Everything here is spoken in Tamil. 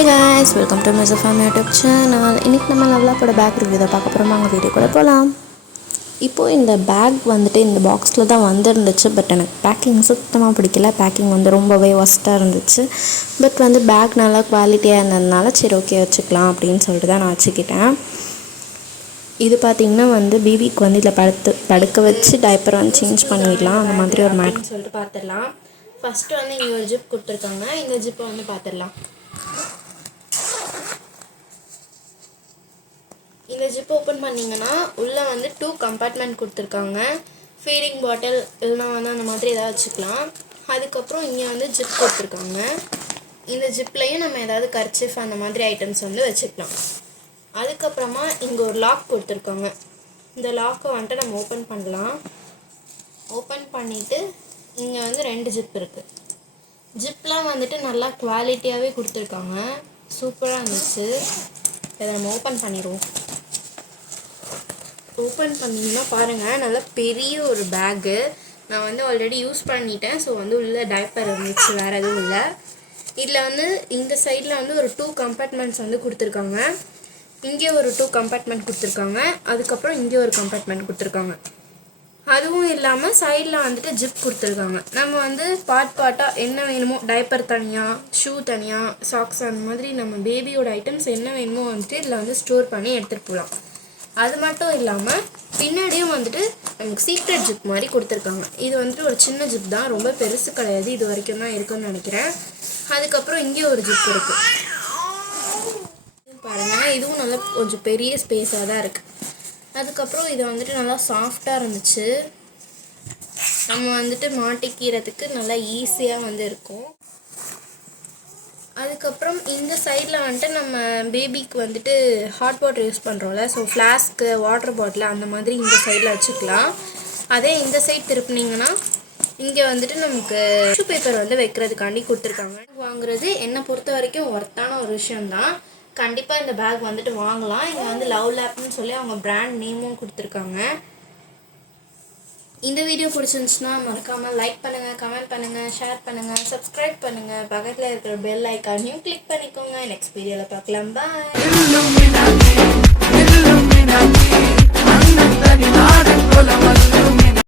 Hey guys, welcome to Miss Family YouTube channel. இன்னைக்கு நம்ம லவ்லாப்போட பேக் ரிவ்யூ தான் பார்க்க போகிறோம். வாங்க வீடியோ கூட போகலாம். இப்போது இந்த பேக் வந்துட்டு இந்த பாக்ஸில் தான் வந்துருந்துச்சு. பட் எனக்கு பேக்கிங் சுத்தமாக பிடிக்கல. பேக்கிங் வந்து ரொம்பவே ஒஸ்ட்டாக இருந்துச்சு. பட் வந்து பேக் நல்லா குவாலிட்டியாக இருந்ததுனால சரி ஓகே வச்சுக்கலாம் அப்படின்னு சொல்லிட்டு தான் நான் வச்சுக்கிட்டேன். இது பார்த்திங்கன்னா வந்து பேபிக்கு வந்து இதில் படுக்க வச்சு டைப்பர் வந்து சேஞ்ச் பண்ணிடலாம். அந்த மாதிரி ஒரு மேட் சொல்லிட்டு பார்த்துடலாம். ஃபஸ்ட்டு வந்து இங்கே ஒரு ஜிப் கொடுத்துருக்காங்க. இந்த ஜிப்பை வந்து பார்த்துடலாம். இந்த ஜிப் ஓப்பன் பண்ணிங்கன்னா உள்ளே வந்து 2 கம்பார்ட்மெண்ட் கொடுத்துருக்காங்க. ஃபீடிங் பாட்டில் இல்லைனா வந்து அந்த மாதிரி எதாவது வச்சுக்கலாம். அதுக்கப்புறம் இங்கே வந்து ஜிப் கொடுத்துருக்காங்க. இந்த ஜிப்லேயும் நம்ம ஏதாவது கர்ச்சிஃப் அந்த மாதிரி ஐட்டம்ஸ் வந்து வச்சுக்கலாம். அதுக்கப்புறமா இங்கே ஒரு லாக் கொடுத்துருக்காங்க. இந்த லாக்கை வந்துட்டு நம்ம ஓப்பன் பண்ணலாம். ஓப்பன் பண்ணிவிட்டு இங்கே வந்து 2 ஜிப் இருக்குது. ஜிப்லாம் வந்துட்டு நல்லா குவாலிட்டியாகவே கொடுத்துருக்காங்க. சூப்பராக இருந்துச்சு. இதை நம்ம ஓப்பன் பண்ணிடுவோம். ஓப்பன் பண்ணிங்கன்னா பாருங்கள், நல்லா பெரிய ஒரு பேக்கு. நான் வந்து ஆல்ரெடி யூஸ் பண்ணிட்டேன். ஸோ வந்து உள்ள டைப்பர் இருந்துச்சு, வேறு எதுவும் இல்லை. இதில் வந்து இந்த சைடில் வந்து ஒரு 2 கம்பார்ட்மெண்ட்ஸ் வந்து கொடுத்துருக்காங்க. இங்கே ஒரு 2 கம்பார்ட்மெண்ட் கொடுத்துருக்காங்க. அதுக்கப்புறம் இங்கே ஒரு கம்பார்ட்மெண்ட் கொடுத்துருக்காங்க. அதுவும் இல்லாமல் சைடில் வந்துட்டு ஜிப் கொடுத்துருக்காங்க. நம்ம வந்து பார்ட்டாக என்ன வேணுமோ, டைப்பர் தனியாக, ஷூ தனியாக, சாக்ஸ் அந்த மாதிரி நம்ம பேபியோட ஐட்டம்ஸ் என்ன வேணுமோ வந்துட்டு இதில் வந்து ஸ்டோர் பண்ணி எடுத்துகிட்டு போகலாம். அது மட்டும் இல்லாமல் பின்னாடியும் வந்துட்டு நமக்கு சீக்ரெட் ஜிப் மாதிரி கொடுத்துருக்காங்க. இது வந்துட்டு ஒரு சின்ன ஜிப் தான், ரொம்ப பெருசு கிடையாது. இது வரைக்கும் தான் இருக்குன்னு நினைக்கிறேன். அதுக்கப்புறம் இங்கே ஒரு ஜிப் இருக்குது பாருங்கள். இதுவும் நல்லா கொஞ்சம் பெரிய ஸ்பேஸாக தான் இருக்குது. அதுக்கப்புறம் இது வந்துட்டு நல்லா சாஃப்டாக இருந்துச்சு. நம்ம வந்துட்டு மாட்டிக்கிறதுக்கு நல்லா ஈஸியாக வந்து இருக்கும். அதுக்கப்புறம் இந்த சைடில் வந்துட்டு நம்ம பேபிக்கு வந்துட்டு hot water use பண்ணுறோம்ல, so flask, water bottle அந்த மாதிரி இந்த சைடில் வச்சுக்கலாம். அதே இந்த சைட் திருப்பினீங்கன்னா இங்கே வந்துட்டு நமக்கு டிஷ்யூ பேப்பர் வந்து வைக்கிறதுக்காண்டி கொடுத்துருக்காங்க. வாங்குறது என்னை பொறுத்த வரைக்கும் ஒர்த்தான ஒரு விஷயம்தான். கண்டிப்பாக இந்த பேக் வந்துட்டு வாங்கலாம். இங்கே வந்து லவ்லாப்னு சொல்லி அவங்க பிராண்ட் நேமும் கொடுத்துருக்காங்க. இந்த வீடியோ பிடிச்சிருந்துச்சுன்னா மறக்காமல் லைக் பண்ணுங்கள், கமெண்ட் பண்ணுங்கள், ஷேர் பண்ணுங்கள், சப்ஸ்கிரைப் பண்ணுங்கள். பக்கத்தில் இருக்கிற பெல் ஐக்கானையும் கிளிக் பண்ணிக்கோங்க. நெக்ஸ்ட் வீடியோவில் பார்க்கலாம். பாய்.